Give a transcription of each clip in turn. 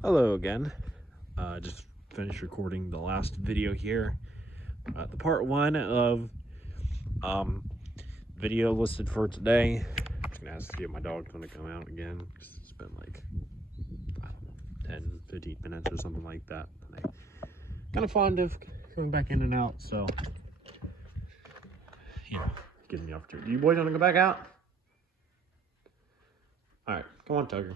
Hello again. Just finished recording the last video here. The part one of um, video listed for today. I'm just gonna ask if my dog's gonna come out again because it's been like, I don't know, 10, 15 minutes or something like that. And I'm kind of fond of coming back in and out, so gives me opportunity. You boys wanna go back out? All right, come on, Tucker.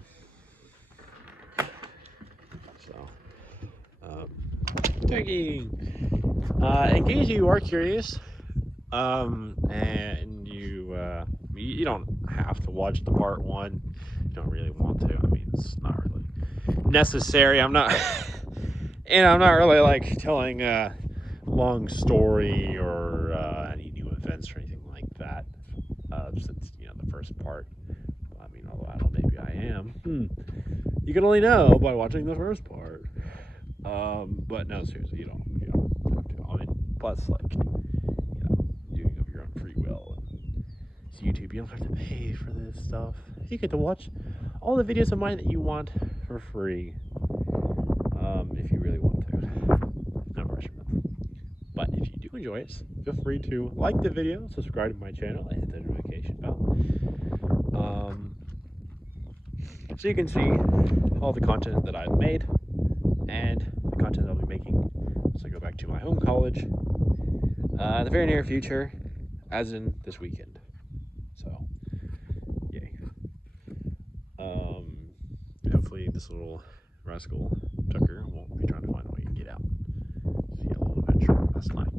So, Tucky. In case you are curious, and you don't have to watch the part one. You don't really want to. I mean, it's not really necessary. I'm not, and I'm not really like telling a long story or any new events or anything like that. Since the first part. I mean, although I don't know, maybe I am. You can only know by watching the first part. But no, seriously, you don't have to. I mean, plus, like, you of your own free will. It's YouTube. You don't have to pay for this stuff. You get to watch all the videos of mine that you want for free. If you really want to. No pressure. But if you do enjoy it, feel free to like the video, subscribe to my channel, and hit the notification bell. So you can see all the content that I've made and the content I'll be making as I go back to my home college in the very near future, as in this weekend. So, yay. Hopefully this little rascal Tucker won't be trying to find a way to get out. See a little adventure last night.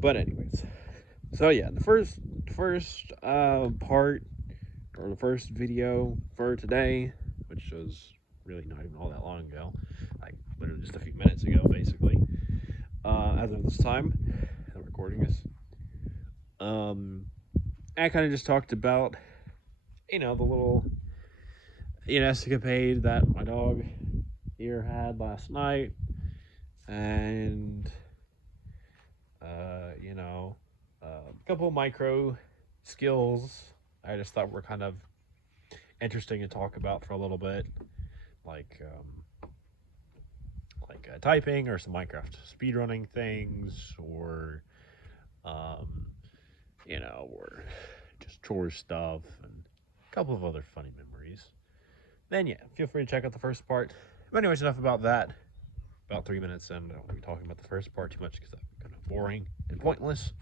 But anyways, so yeah, the first part, or the first video for today, which was really not even all that long ago, like literally just a few minutes ago, basically. As of this time, I'm recording this. I kind of just talked about, the little, escapade that my dog here had last night, and a couple micro skills I just thought were kind of interesting to talk about for a little bit, like typing or some Minecraft speedrunning things, or or just chore stuff and a couple of other funny memories. Then yeah, feel free to check out the first part. But anyways, enough about that. About 3 minutes in, I don't want to be talking about the first part too much because that's kind of boring and pointless.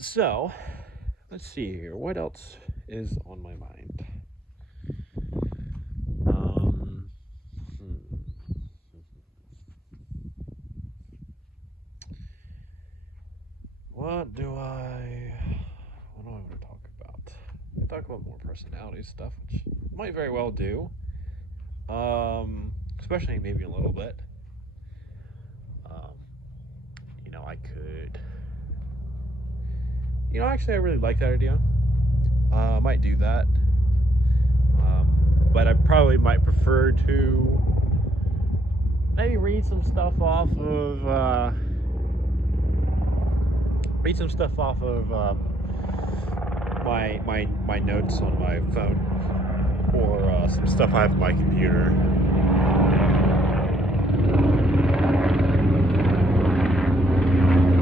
So let's see here. What else is on my mind? What do I want to talk about? I talk about more personality stuff, which I might very well do. Especially maybe a little bit. I could. Actually, I really like that idea. I might do that. But I probably might prefer to maybe read some stuff off of my notes on my phone, or some stuff I have on my computer.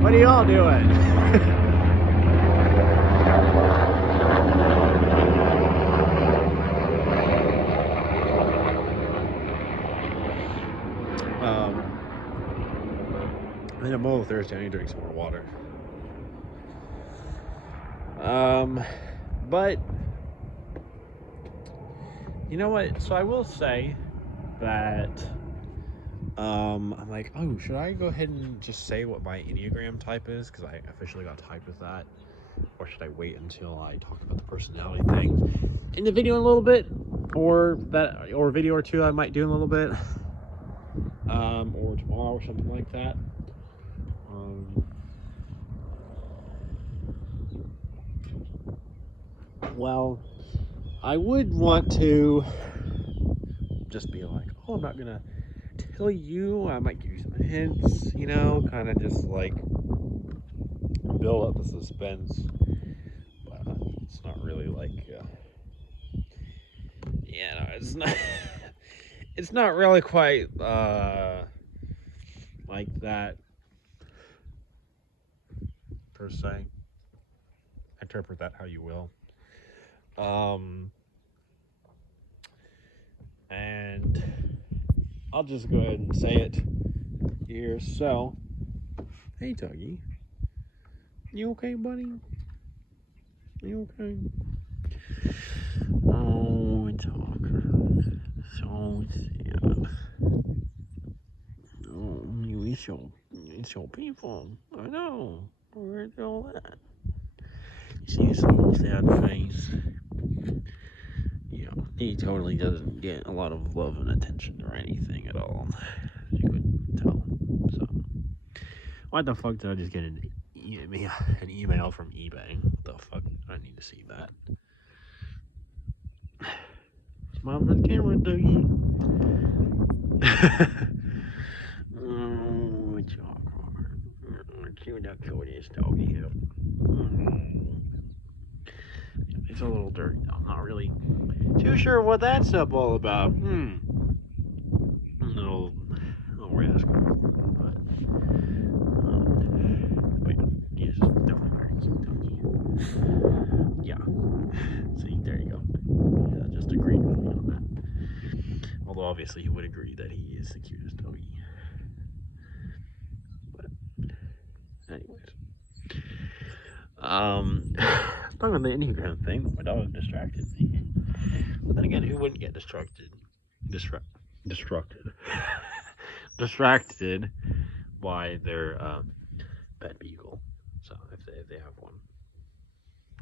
What are y'all doing? And I'm a little thirsty. I need to drink some more water. But you know what? So I will say that I'm like, oh, should I go ahead and just say what my Enneagram type is? Because I officially got typed with that. Or should I wait until I talk about the personality thing in the video in a little bit? Or a video or two I might do in a little bit. Or tomorrow or something like that. Well, I would want to just be like, oh, I'm not gonna tell you. I might give you some hints, kind of just like build up the suspense. But not really like, no, it's not. It's not really quite like that per se. Interpret that how you will. And I'll just go ahead and say it here. So, hey, Dougie, you okay, buddy? You okay? Oh, talker, so sad. Oh, it's so painful. I know. Where's all that? You see his little sad face. Yeah, he totally doesn't get a lot of love and attention or anything at all. You could tell. So, why the fuck did I just get an email from eBay? What the fuck? I need to see that. Smile on the camera, Dougie. Oh, it's awkward. Cute that cutest doggy here. It's a little dirty. I'm not really too sure what that's all about. Little rascal. But yeah, he's definitely very cute doggy. Yeah. See, there you go. Yeah, just agreed with me on that. Although obviously he would agree that he is the cutest doggy. But anyways. Talking about the Enneagram thing, my dog distracted me. But then again, who wouldn't get distracted distracted by their pet beagle? So if they have one,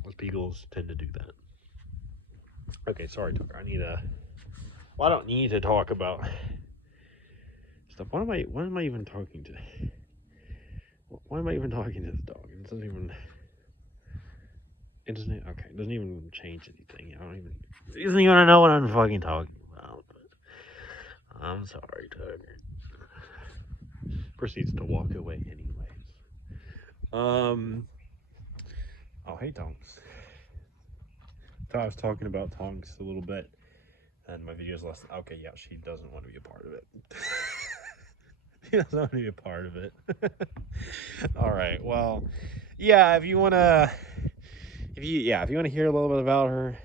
most beagles tend to do that. Okay, sorry, Tucker. I don't need to talk about stuff. What am I even talking to? Why am I even talking to this dog? It doesn't even change anything. He doesn't even know what I'm fucking talking about. But I'm sorry, Tucker. Proceeds to walk away anyways. Oh, hey, Tonks. Thought I was talking about Tonks a little bit, and my video's less. Okay, yeah, she doesn't want to be a part of it. She doesn't want to be a part of it. All right. Well, yeah. If you wanna hear a little bit about her,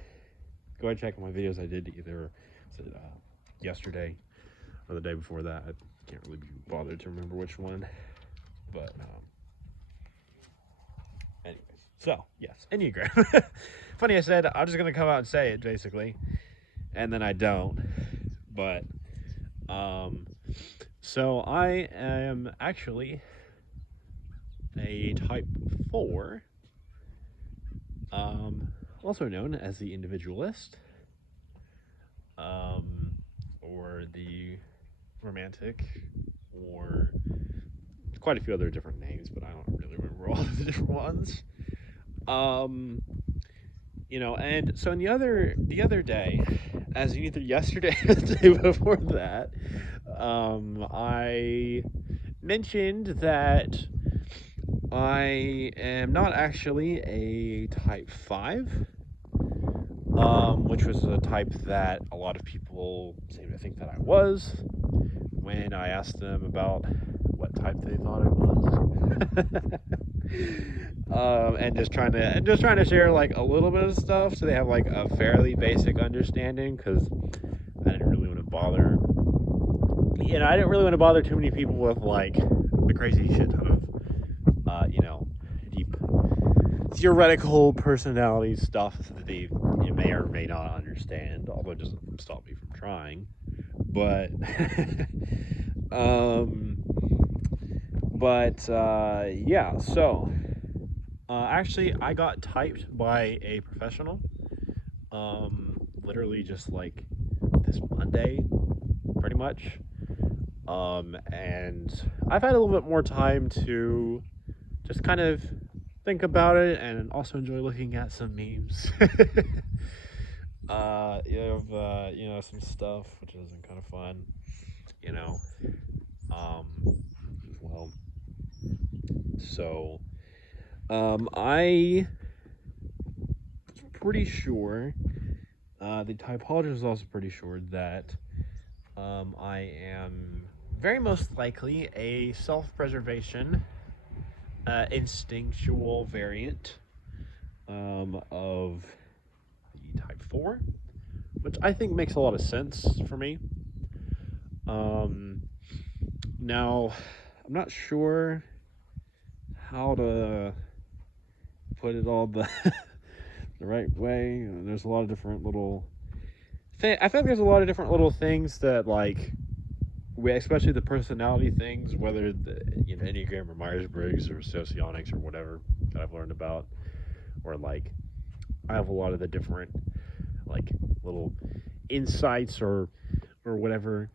go ahead and check out my videos. I did either yesterday or the day before that. I can't really be bothered to remember which one, but anyways. So yes, Enneagram. Funny, I said I'm just gonna come out and say it basically, and then I don't. But so I am actually a type 4, also known as the individualist, or the romantic, or quite a few other different names, but I don't really remember all the different ones. And so the other day, as either yesterday or the day before that, I mentioned that I am not actually a type 5, which was a type that a lot of people seem to think that I was when I asked them about what type they thought I was. And just trying to share like a little bit of stuff so they have like a fairly basic understanding, because I didn't really want to bother. I didn't really want to bother too many people with like the crazy shit ton of deep theoretical personality stuff that they may or may not understand, although it doesn't stop me from trying. But yeah, so actually I got typed by a professional literally just like this Monday, pretty much. And I've had a little bit more time to just kind of think about it and also enjoy looking at some memes. Some stuff which is kind of fun, as well. So, I pretty sure, the typologist is also pretty sure that I am very most likely a self-preservation instinctual variant of the type 4, which I think makes a lot of sense for me. Now, I'm not sure how to put it all the right way. There's a lot of different little. I feel like there's a lot of different little things that, like, especially the personality things, whether the Enneagram or Myers Briggs or socionics or whatever that I've learned about, or like I have a lot of the different like little insights or whatever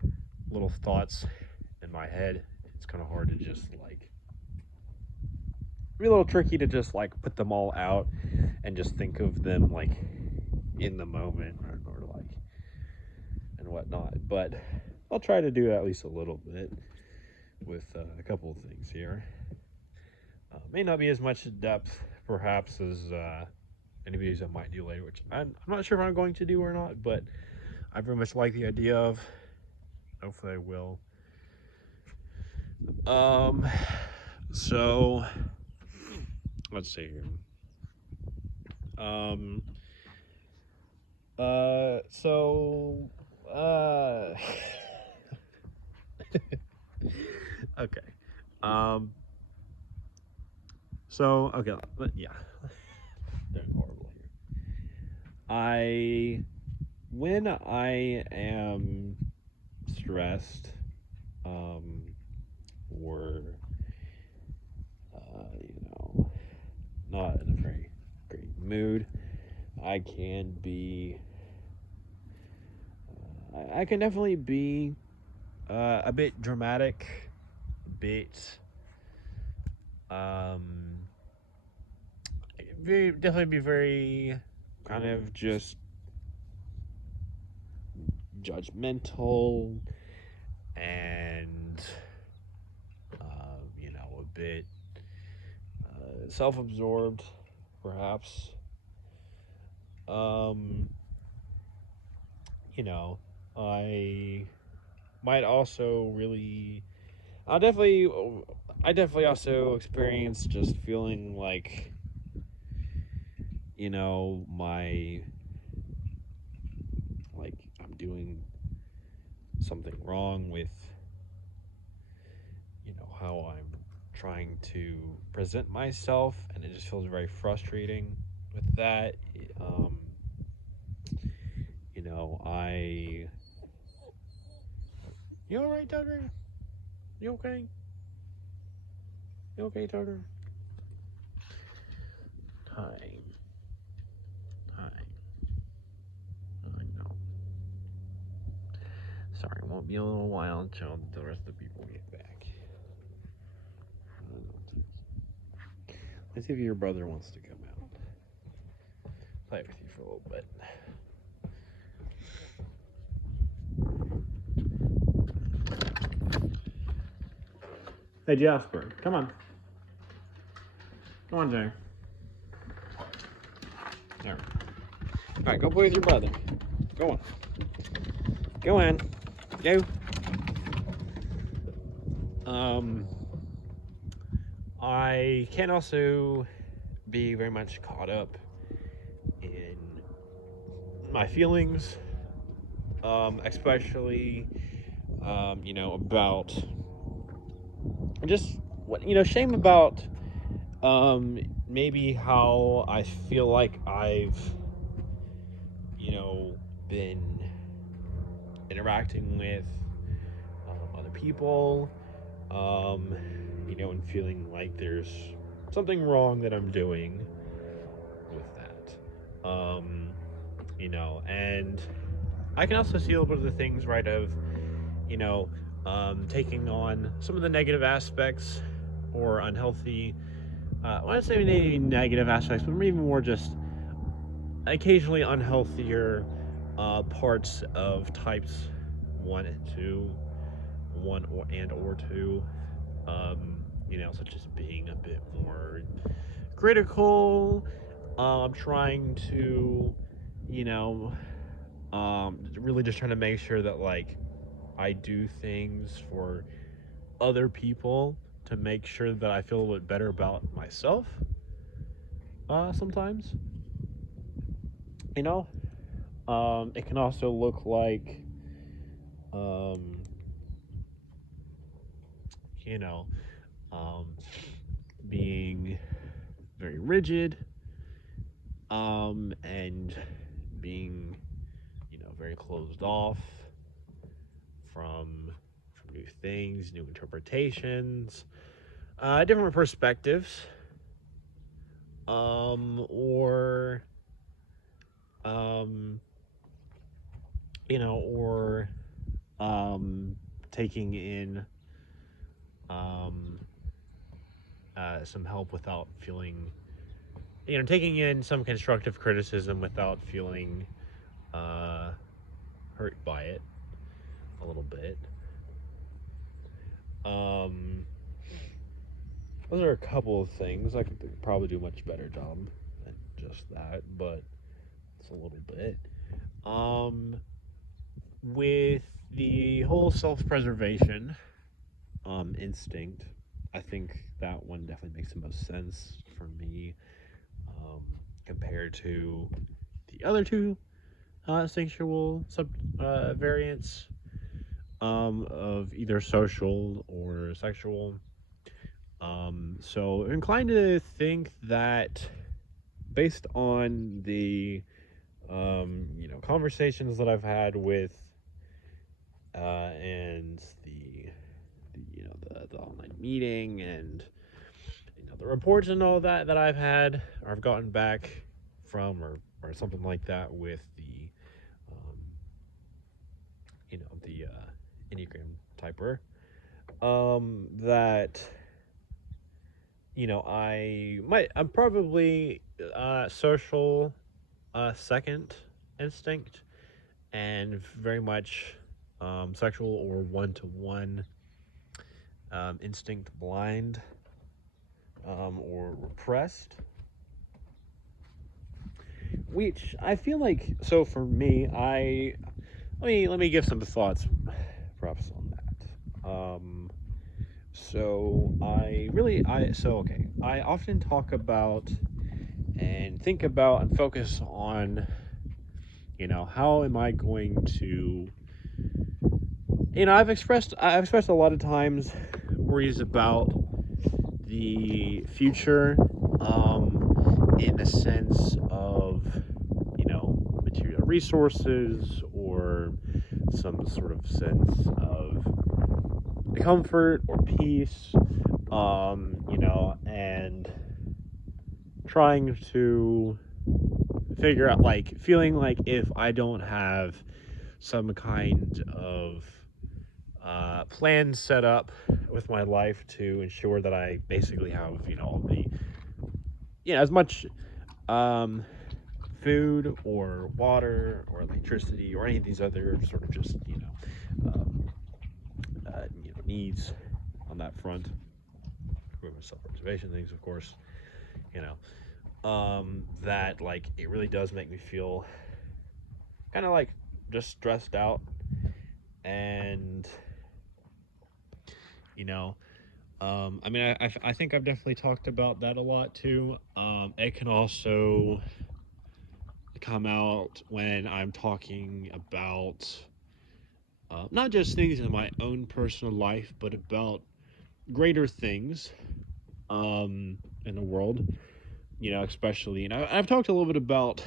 little thoughts in my head. It's kind of hard to just like be a little tricky to just like put them all out and just think of them like in the moment or like and whatnot. But I'll try to do at least a little bit with a couple of things here. May not be as much depth perhaps as any videos I might do later, which I'm not sure if I'm going to do or not, but I very much like the idea of. Hopefully I will. So let's see here. So okay. So okay, yeah. They're horrible here. When I am stressed, or not in a very great mood, I can be. I can definitely be a bit dramatic, a bit. Definitely be very kind of just judgmental and a bit self-absorbed, perhaps. I might also really. I definitely also experience just feeling like, my, like I'm doing something wrong with, how I'm trying to present myself, and it just feels very frustrating with that. I. You all right, Tucker? You okay? You okay, Tucker? Hi. Hi. I know. Sorry, it won't be a little while until the rest of the people get back. Let's see if your brother wants to come out. Play with you for a little bit. Hey, Jasper, come on. Come on, Jay. There. All right, go play with your brother. Go on. Go on. Go. I can also be very much caught up in my feelings, especially, about just what, shame about, maybe how I feel like I've, been interacting with other people, and feeling like there's something wrong that I'm doing with that. And I can also see a little bit of the things, right, of, taking on some of the negative aspects or unhealthy, I wouldn't say maybe negative aspects, but maybe more just occasionally unhealthier parts of types 1 and 2, 1 or 2, such as being a bit more critical, I'm trying to, you know, really just trying to make sure that like I do things for other people to make sure that I feel a little bit better about myself. Sometimes, you know, it can also look like, um, you know, um, being very rigid, and being, very closed off from new things, new interpretations, different perspectives, or um, or um, taking in um, some help without feeling, taking in some constructive criticism without feeling uh, hurt by it a little bit. Um, those are a couple of things. I could probably do a much better job than just that, but it's a little bit. Um, with the whole self-preservation instinct, I think that one definitely makes the most sense for me, um, compared to the other two sexual sub variants, of either social or sexual. So I'm inclined to think that, based on the conversations that I've had with, and the online meeting, and the reports and all that I've had or I've gotten back from, or something like that, with the um, Enneagram typer, that I'm probably social, second instinct, and very much sexual or one-to-one, instinct blind, or repressed. Which I feel like, so for me, let me give some thoughts, perhaps, on that. I often talk about and think about and focus on, how am I going to, I've expressed a lot of times worries about the future, in the sense of, material resources, or some sort of sense of comfort or peace, and trying to figure out, like, feeling like if I don't have some kind of plan set up with my life to ensure that I basically have, all the, as much um, food or water or electricity or any of these other sort of just, needs on that front, self-preservation things, of course, that, like, it really does make me feel kind of like just stressed out, and you know I think I've definitely talked about that a lot too. It can also come out when I'm talking about, not just things in my own personal life, but about greater things, in the world. Especially, I've talked a little bit about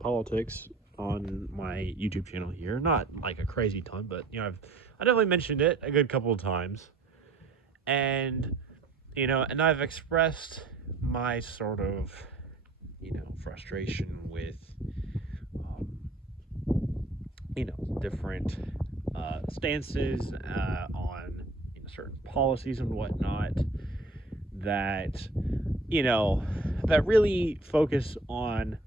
politics on my YouTube channel here. Not like a crazy ton, but I definitely mentioned it a good couple of times. And and I've expressed my sort of, frustration with, um, different stances, on, certain policies and whatnot, that you know that really focus on,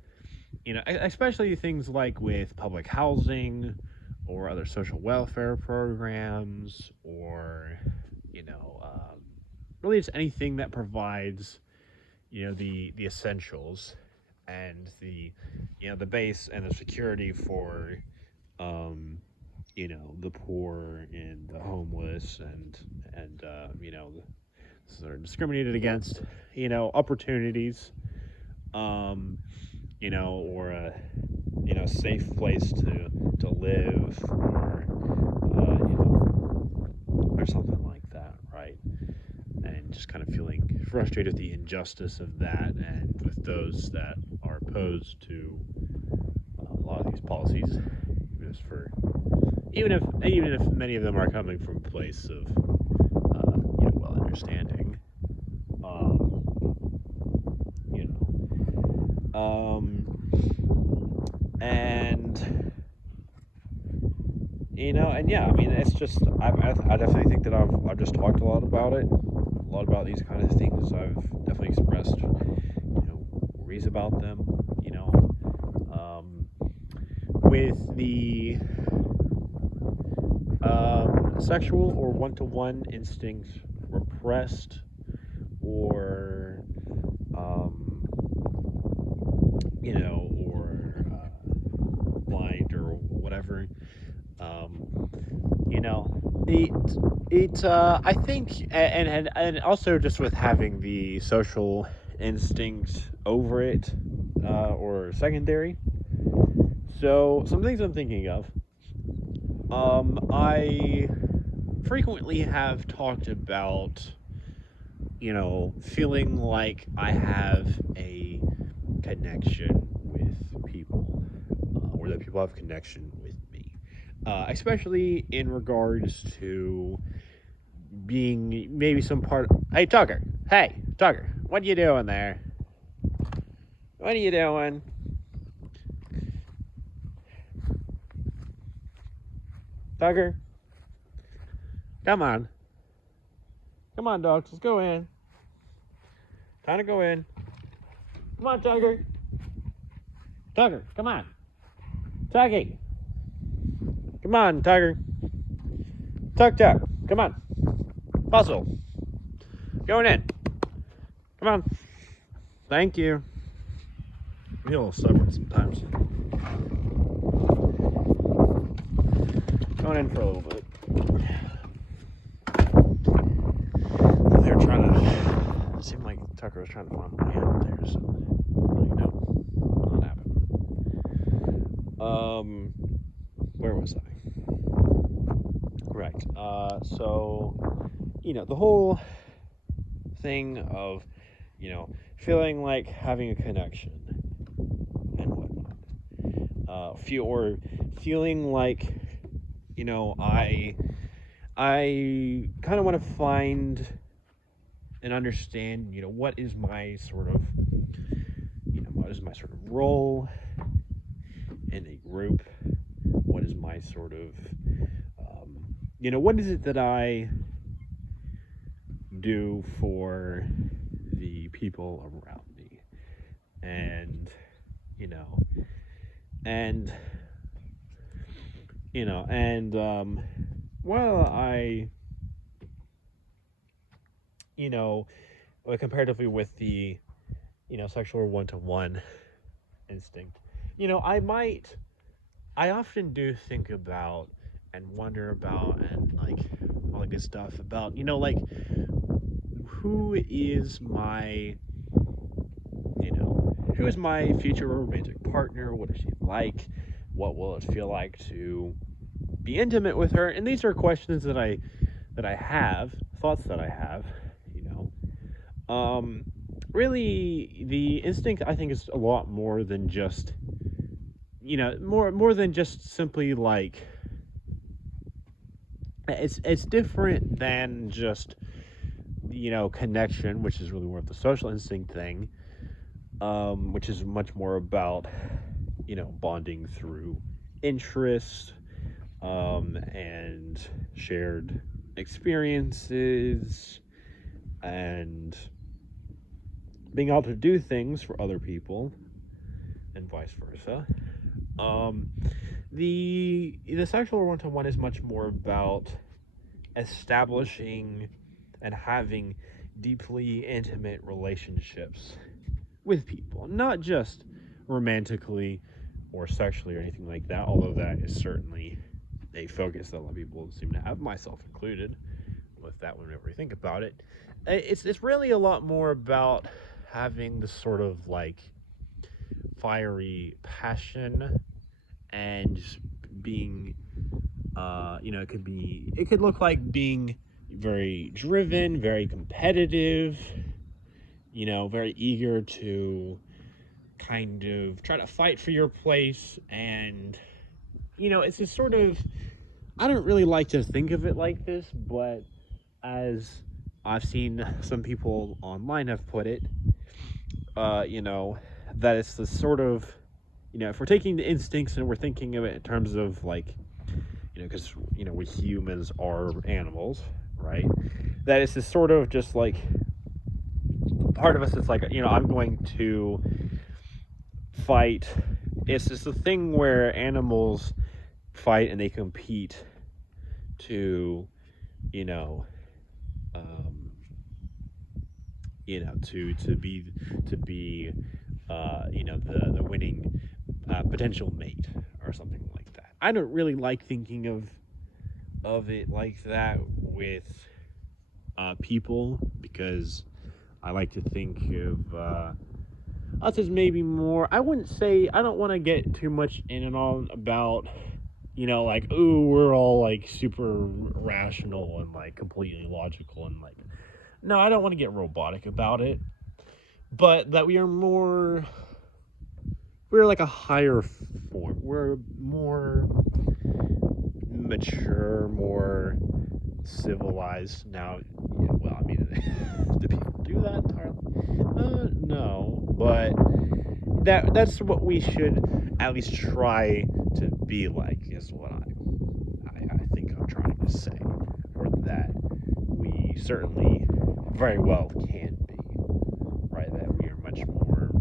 especially things like with public housing or other social welfare programs, or really just anything that provides, the essentials, and the base and the security for um, the poor and the homeless and sort of discriminated against, opportunities, um, or a safe place to live, or something like that, right? And just kind of feeling frustrated with the injustice of that, and with those that are opposed to a lot of these policies, just for even if many of them are coming from a place of well understanding, um, you know, and and yeah, I mean, it's just I definitely think that I've just talked a lot about it, a lot about these kind of things. I've definitely expressed worries about them, with the sexual or one-to-one instinct repressed, or or blind, or whatever. Um, it I think, and also just with having the social instinct over it, or secondary. So some things I'm thinking of. I frequently have talked about, feeling like I have a connection with people, or that people have connection with me, especially in regards to being maybe some part. Hey, Tucker. Hey, Tucker. What are you doing there? What are you doing? Tucker, come on. Come on, dogs. Let's go in. Time to go in. Come on, Tucker. Tucker, come on. Tucky. Come on, Tucker. Tuck. Come on. Bustle. Going in. Come on. Thank you. I'm a little stubborn sometimes. Going in for a little bit. They were trying to. It seemed like Tucker was trying to find my hand there, so not happening. Where was I? Right. So the whole thing of feeling like having a connection and whatnot. Feeling like I kind of want to find and understand what is my sort of role in a group. What is my sort of what is it that I do for the people around me, and you know and well, I comparatively with the sexual one-to-one instinct, I often do think about and wonder about, and like all the good stuff about like who is my future romantic partner. What is she like? What will it feel like to be intimate with her? And these are questions that I have, thoughts that I have, you um really the instinct, I think, is a lot more than just more than just simply like it's different than just connection, which is really more of the social instinct thing, which is much more about bonding through interest, and shared experiences, and being able to do things for other people, and vice versa. Um, the sexual one-to-one is much more about establishing and having deeply intimate relationships with people, not just romantically or sexually or anything like that, although that is certainly a focus that a lot of people seem to have, myself included, with that whenever we think about it. It's really a lot more about having this sort of like fiery passion and just being it could look like being very driven, very competitive, very eager to kind of try to fight for your place. And it's just sort of, I don't really like to think of it like this, but as I've seen some people online have put it, that it's the sort of, if we're taking the instincts and we're thinking of it in terms of like, because, we humans are animals, right? That it's this sort of just like part of us that's like, I'm going to fight. It's just a thing where animals fight and they compete to, you know, um, to be the winning potential mate or something like that. I don't really like thinking of it like that with people, because I like to think of us as maybe more. I wouldn't say, I don't want to get too much in and on about like, ooh, we're all like super rational and like completely logical and like, no, I don't want to get robotic about it, but that we're like a higher form. We're more mature, more civilized now. Yeah, well, I mean, do people do that entirely? No, but that's what we should at least try to be like, is what I think I'm trying to say, or that we certainly very well can be, right? That we are much more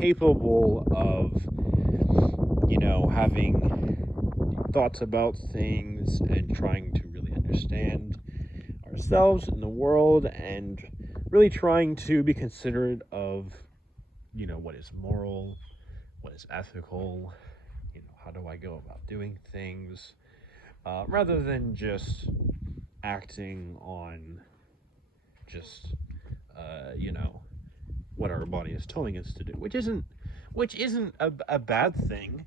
capable of, having thoughts about things and trying to really understand ourselves and the world, and really trying to be considerate of, what is moral, what is ethical, how do I go about doing things, rather than just acting on just, you know, what our body is telling us to do, which isn't a bad thing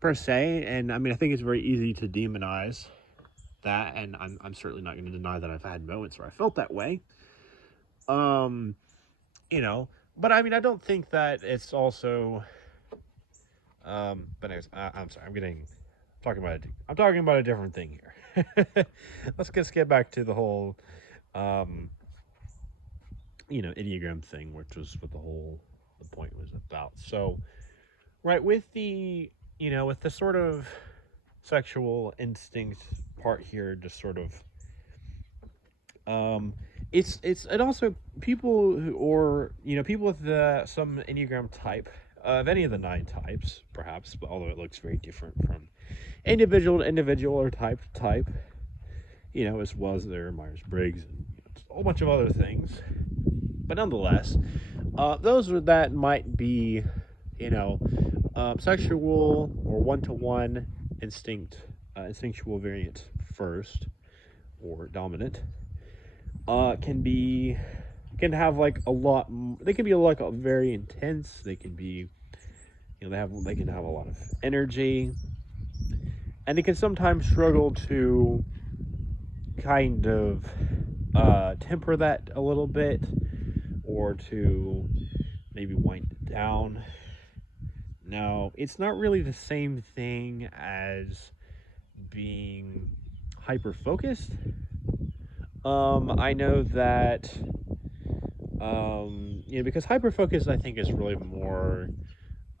per se. And I mean, I think it's very easy to demonize that, and I'm certainly not going to deny that I've had moments where I felt that way. Um, you know, but I mean, I don't think that it's also. But anyways, I'm sorry. I'm talking about a different thing here. Let's just get back to the whole, um, Enneagram thing, which was what the point was about. So, right, with the sort of sexual instinct part here, just sort of, um, it also people who, or people with some Enneagram type of any of the 9 types, perhaps, but although it looks very different from individual to individual or type to type, as well as their Myers Briggs and a whole bunch of other things. But nonetheless, those that might be, sexual or one-to-one instinctual variant first or dominant, can have like a lot. They can be like very intense. They can be, they can have a lot of energy, and they can sometimes struggle to kind of temper that a little bit, or to maybe wind it down. No, it's not really the same thing as being hyper focused. I know that, because hyper focus, I think, is really more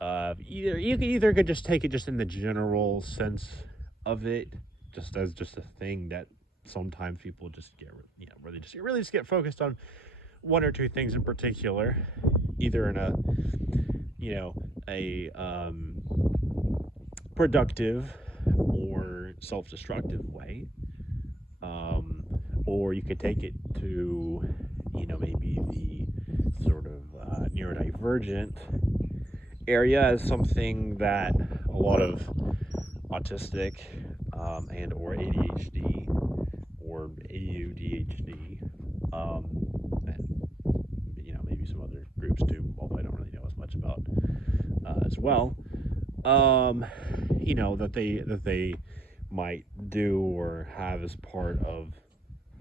either you can either could just take it just in the general sense of it, just as just a thing that sometimes people just get, really just get focused on one or two things in particular, either in a, you know, a productive or self-destructive way, um, or you could take it to, maybe the sort of neurodivergent, area as something that a lot of autistic and or ADHD or AUDHD and maybe some other groups too, although I don't really know as much about as well. Um, that they might do or have as part of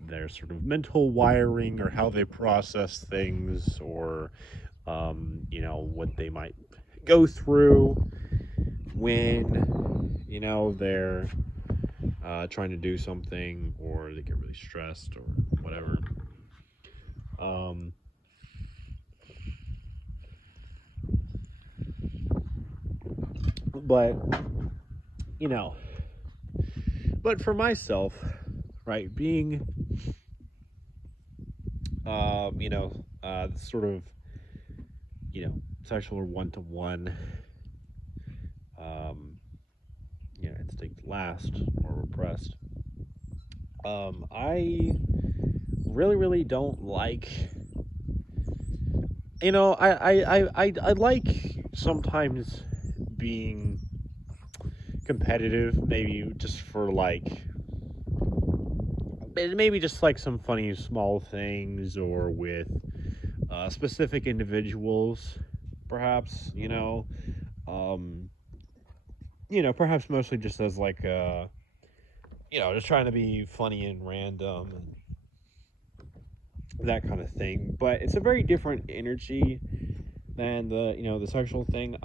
their sort of mental wiring or how they process things or what they might go through when they're trying to do something or they get really stressed or whatever. um, but you know but for myself, right, being sort of sexual or one-to-one um instinct last or repressed. I really don't like, I like sometimes being competitive, maybe just for like maybe just like some funny small things or with specific individuals, perhaps, um perhaps mostly just as like just trying to be funny and random and that kind of thing. But it's a very different energy than the sexual thing.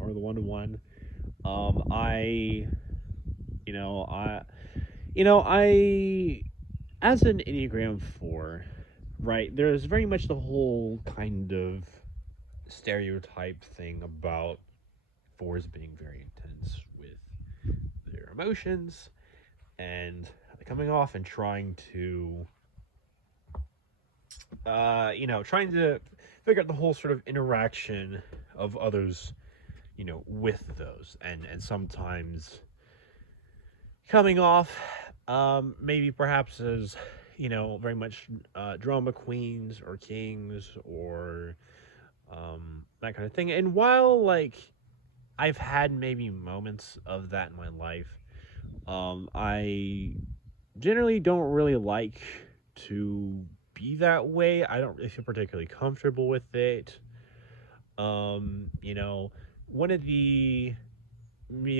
Or the one-to-one. I you know I I as an Enneagram 4, right, there's very much the whole kind of stereotype thing about fours being very intense with their emotions and coming off and trying to figure out the whole sort of interaction of others, with those, and sometimes coming off, maybe perhaps as very much drama queens or kings or that kind of thing. And while like I've had maybe moments of that in my life, I generally don't really like to be that way. I don't really feel particularly comfortable with it. One of the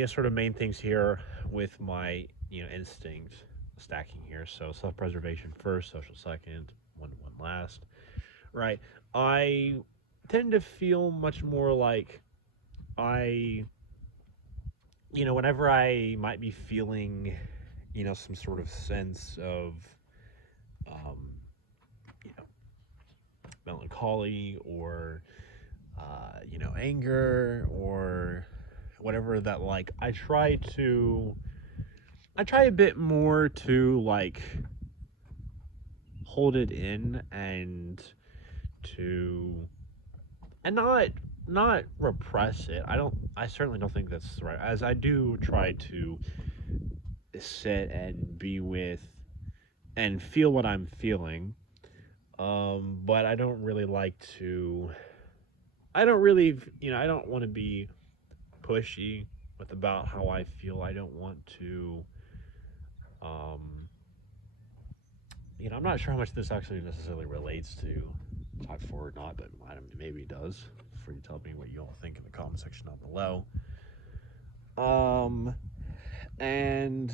sort of main things here with my instinct stacking here. So self-preservation first, social second, one last. Right. I tend to feel much more like I, whenever I might be feeling, some sort of sense of, um, you know, melancholy or, anger or whatever that like, I try a bit more to like hold it in and to and not repress it. I certainly don't think that's right. As I do try to sit and be with and feel what I'm feeling. But I don't really like to I don't really, I don't want to be pushy with about how I feel. I don't want to um I'm not sure how much this actually necessarily relates to type 4 or not, but maybe it does. For you to tell me what you all think in the comment section down below. Um, and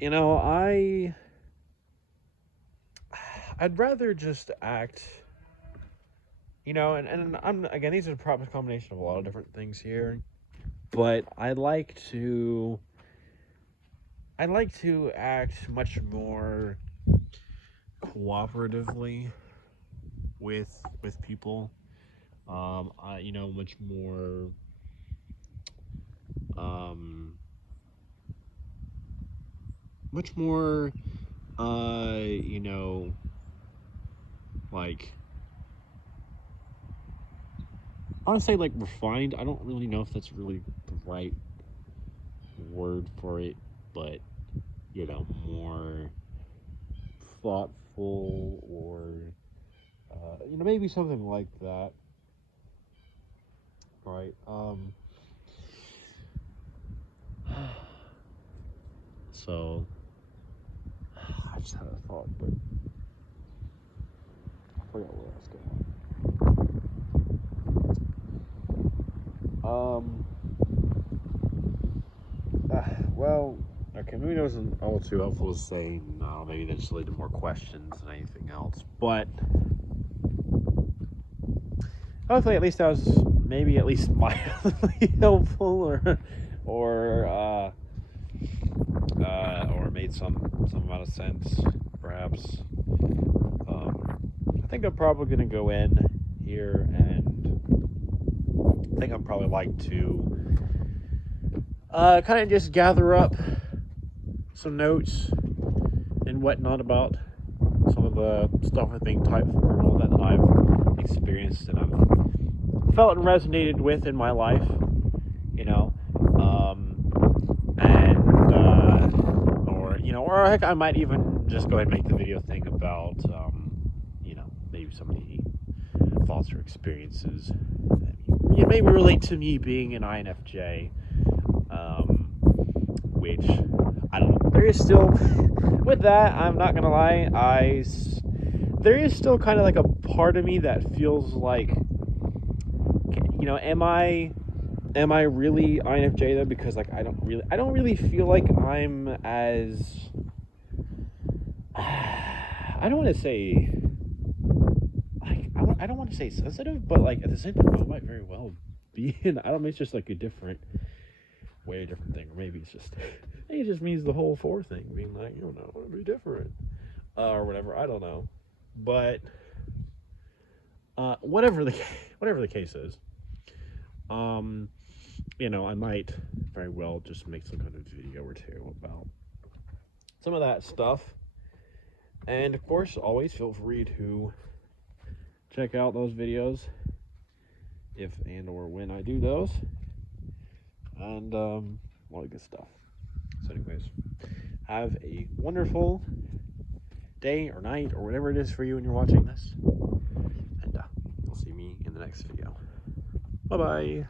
you know, I I'd rather just act, and I'm again these are probably a combination of a lot of different things here, but I'd like to act much more cooperatively with people. Much more um much more you know like I want to say like refined. I don't really know if that's really the right word for it, but more thoughtful or maybe something like that. right? So I just had a thought, but I forgot where I was going. Well, okay, maybe that wasn't all too helpful to say no. Maybe that just led to more questions than anything else. But hopefully, at least that was maybe at least mildly helpful, or made some amount of sense, perhaps. I think I'm probably gonna go in here, and I think I'm probably like to kind of just gather up some notes and whatnot about some of the stuff with being Type 4 and all that I've experienced and I've felt and resonated with in my life, you know, or heck, I might even just go ahead and make the video thing about, maybe some of the thoughts or experiences that maybe relate to me being an INFJ, which, I don't know, there is still, with that, I'm not gonna lie, there is still kind of like a part of me that feels like, am I really INFJ though? Because like I don't really feel like I'm as I don't want to say like I don't want to say sensitive, but like at the same time I might very well be. And I don't know, it's just like a different thing, or maybe it just means the whole 4 thing being like, I want to be different, or whatever. I don't know, but whatever the case is, I might very well just make some kind of video or two about some of that stuff. And of course, always feel free to check out those videos if and or when I do those. And a lot of good stuff. So anyways, have a wonderful day or night or whatever it is for you when you're watching this. And you'll see me in the next video. Bye-bye.